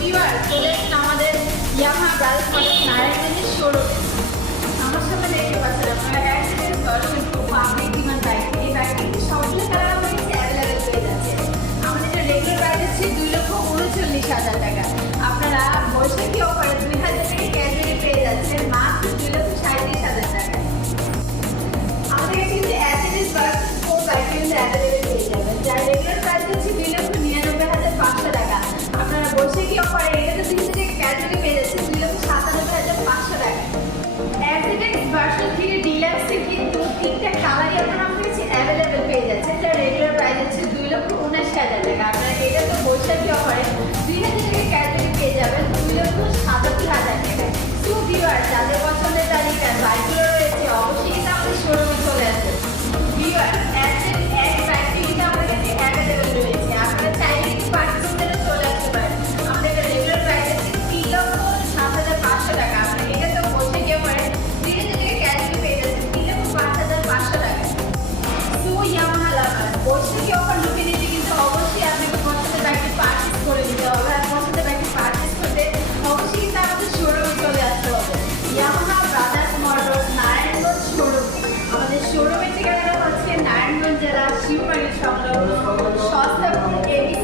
Viewer চলে এসেছেন আমাদের ইয়ামাহা ব্রাদার্স মোটরস নারায়ণগঞ্জের শোরুমে। আমার সামনে দেখতে পাচ্ছেন আপনারা অ্যাক্সিডেন্ট সলিউশন খুব পাবলিক ডিমান্ড বাইক। এই বাইকটি সবগুলো কালার আমাদের কাছে অ্যাভেলেবেল পেয়ে যাচ্ছে। আমাদের যে রেগুলার প্রাইস হচ্ছে 2,39,000 টাকা। আপনারা বৈশাখী অফারে 2,000 টাকা ক্যাশব্যাক পেয়ে যাচ্ছেন মাত্র 2,37,000 টাকা। আমাদের কাছে কিন্তু অ্যাসেসরিজ প্লাস ফোর বাইক কিন্তু অ্যাভেলেবেল পেয়ে যাবেন, যার রেগুলার প্রাইস হচ্ছে 2,99,500 টাকা। আপনারা বৈশাখী অফারে এটাতে 3,000 টাকা ক্যাশব্যাক পেয়ে যাচ্ছেন 2,97,500 টাকা। অ্যাসেসরিজ ভার্সন 3 ডিলাক্সে কিন্তু তিনটা কালারই আপনারা আমাদের কাছে অ্যাভেলেবেল পেয়ে যাচ্ছেন, যার রেগুলার প্রাইস হচ্ছে 2,79,000 টাকা। আপনারা এটা তো বৈশাখী অফারে 2,000 টাকা ক্যাশব্যাক পেয়ে যাবেন 2,77,000 টাকা। টু ভিউয়ার যাদের পছন্দের তালিকায় বাইকগুলো রয়েছে অবশ্যই কিন্তু আমাদের শোরুমে চলে আসবে। ভিউয়ার অ্যাসেট এক বাইকটি কিন্তু আমাদের কাছে অ্যাভেলেবেল রয়েছে, আপনারা চাইলে কিন্তু পার্টিসিপেট করে চলে আসতে পারেন। আমাদের রেগুলার প্রাইস হচ্ছে 3,07,500 টাকা। আপনারা এটা তো বৈশাখী অফারে 2,000 টাকা ক্যাশব্যাক পেয়ে যাচ্ছেন 3,05,500 টাকা। সো ইয়ামাহা লাভার বৈশাখী অফার লুকে নিতে কিন্তু অবশ্যই আপনাকে পছন্দের বাইকটি পারচেজ করে নিতে হবে। আর পছন্দের বাইকটি পারচেজ করতে অবশ্যই কিন্তু আমাদের শোরুমে চলে আসতে হবে। Yamaha brothers motors Narayanganj showroom. আমাদের শোরুমের ঠিকানাটা হচ্ছে নারায়ণগঞ্জ জেলা শিববাড়ি সংলগ্ন সস্তাপুর এবিসি